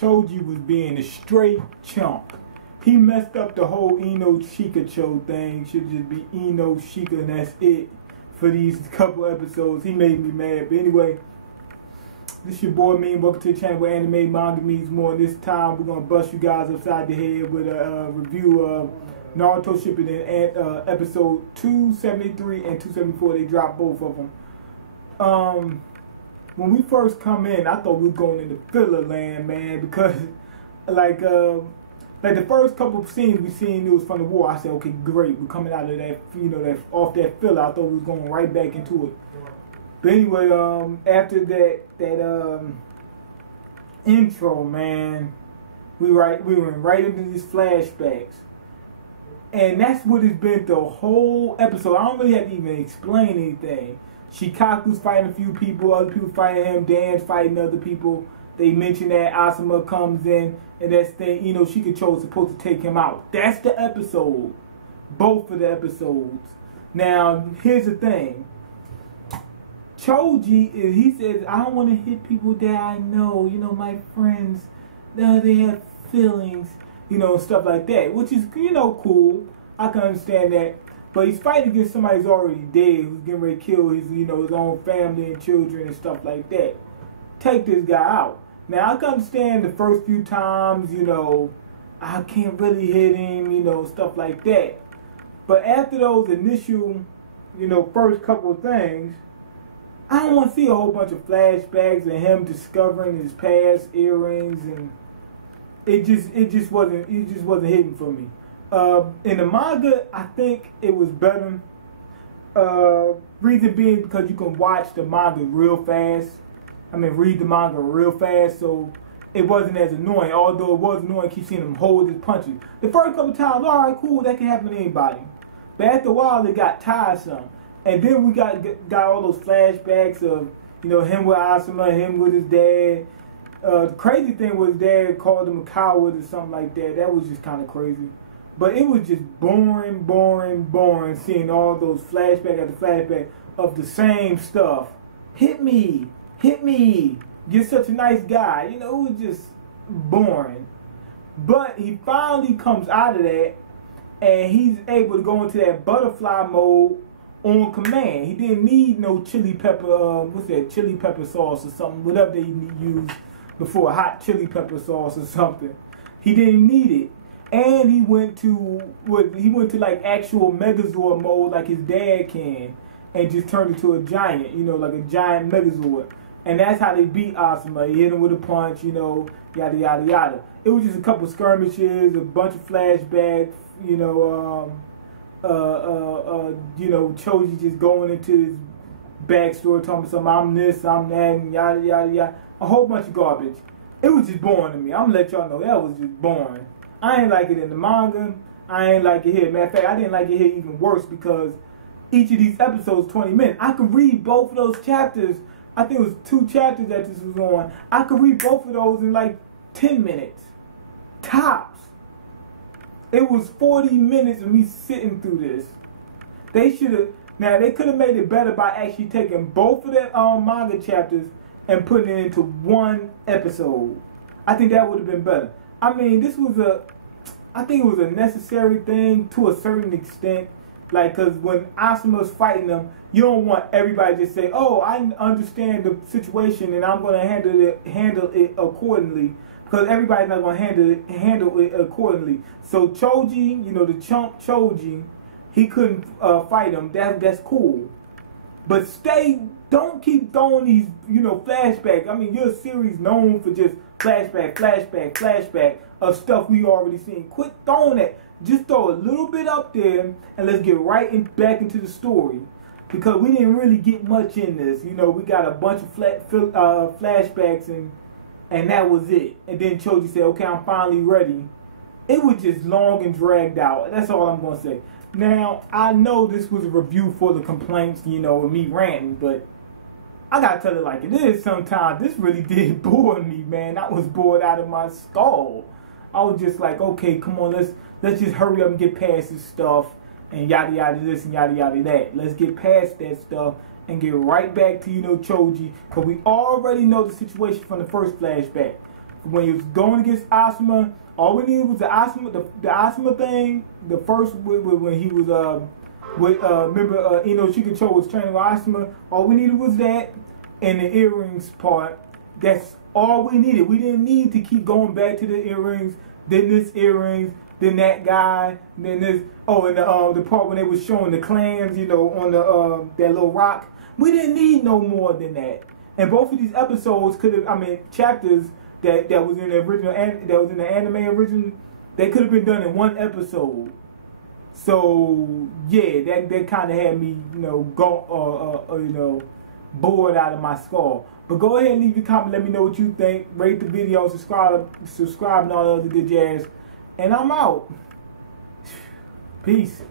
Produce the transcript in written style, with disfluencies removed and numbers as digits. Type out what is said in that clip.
Choji was being a straight chump. He messed up the whole Ino Shikacho thing. Should just be Ino Shika and that's it for these couple episodes. He made me mad. But anyway, this your boy Mean. Welcome to the channel where anime manga means more. This time we're gonna bust you guys upside the head with a review of Naruto Shippuden and episode 273 and 274. They dropped both of them. When we first come in, I thought we were going into filler land, man, because like the first couple of scenes we seen, it was from the war. I said, okay, great, we're coming out of that, that off that filler. I thought we was going right back into it. But anyway, after that intro, man, we went right into these flashbacks, and that's what it's been the whole episode. I don't really have to even explain anything. Shikaku's fighting a few people, other people fighting him, Dan's fighting other people. They mentioned that Asuma comes in, and that's thing, Shikacho is supposed to take him out. That's the episode. Both of the episodes. Now, here's the thing. Choji, he says, I don't want to hit people that I know, my friends, they have feelings, stuff like that, which is, cool. I can understand that. But he's fighting against somebody who's already dead, who's getting ready to kill his, his own family and children and stuff like that. Take this guy out. Now, I can understand the first few times, I can't really hit him, stuff like that. But after those initial, first couple of things, I don't want to see a whole bunch of flashbacks and him discovering his past earrings, and it just wasn't hitting for me. In the manga, I think it was better. Reason being because you can watch the manga real fast. Read the manga real fast, so it wasn't as annoying. Although it was annoying, keep seeing him hold his punches. The first couple times, all right, cool, that can happen to anybody. But after a while, it got tiresome. And then we got all those flashbacks of, him with Asuma, him with his dad. The crazy thing was dad called him a coward or something like that. That was just kind of crazy. But it was just boring, seeing all those flashback after flashback of the same stuff. Hit me, you're such a nice guy. It was just boring. But he finally comes out of that, and he's able to go into that butterfly mode on command. He didn't need no chili pepper, chili pepper sauce or something, whatever they used before, hot chili pepper sauce or something. He didn't need it. And he went to like actual Megazord mode like his dad can, and just turned into a giant, like a giant Megazord. And that's how they beat Asuma. He hit him with a punch, yada yada yada. It was just a couple skirmishes, a bunch of flashbacks, Choji just going into his backstory, talking about I'm this, I'm that, and yada yada yada. A whole bunch of garbage. It was just boring to me. I'm gonna let y'all know that was just boring. I ain't like it in the manga. I ain't like it here. Matter of fact, I didn't like it here even worse because each of these episodes 20 minutes. I could read both of those chapters. I think it was 2 chapters that this was on. I could read both of those in like 10 minutes. Tops. It was 40 minutes of me sitting through this. They should have, now they could have made it better by actually taking both of the manga chapters and putting it into one episode. I think that would have been better. I think it was a necessary thing to a certain extent. Like, because when Asuma's fighting them, you don't want everybody to say, oh, I understand the situation and I'm going to handle it accordingly. Because everybody's not going to handle it accordingly. So Choji, the chump Choji, he couldn't fight him. That's cool. But don't keep throwing these, flashbacks. You're a series known for just flashback of stuff we already seen. Quit throwing that. Just throw a little bit up there and let's get back into the story. Because we didn't really get much in this. We got a bunch of flashbacks and that was it. And then Choji said, okay, I'm finally ready. It was just long and dragged out. That's all I'm going to say. Now, I know this was a review for the complaints, and me ranting, but I gotta tell it like it is sometimes. This really did bore me, man. I was bored out of my skull. I was just like, okay, come on, let's just hurry up and get past this stuff and yada yada this and yada yada that. Let's get past that stuff and get right back to, Choji, because we already know the situation from the first flashback. when he was going against Asuma. All we needed was the Asuma thing. The first when he was remember Inoshikacho was training with Asuma. All we needed was that and the earrings part. That's all we needed. We didn't need to keep going back to the earrings. Then this earrings. Then that guy. Then this. Oh, and the part when they was showing the clans, you know, on the that little rock. We didn't need no more than that. And both of these episodes could have, I mean, chapters that was in the original, that was in the anime original, they could have been done in one episode. So yeah, that kind of had me, you know, bored out of my skull. But go ahead and leave your comment. Let me know what you think. Rate the video, subscribe, and all the other good jazz. And I'm out. Peace.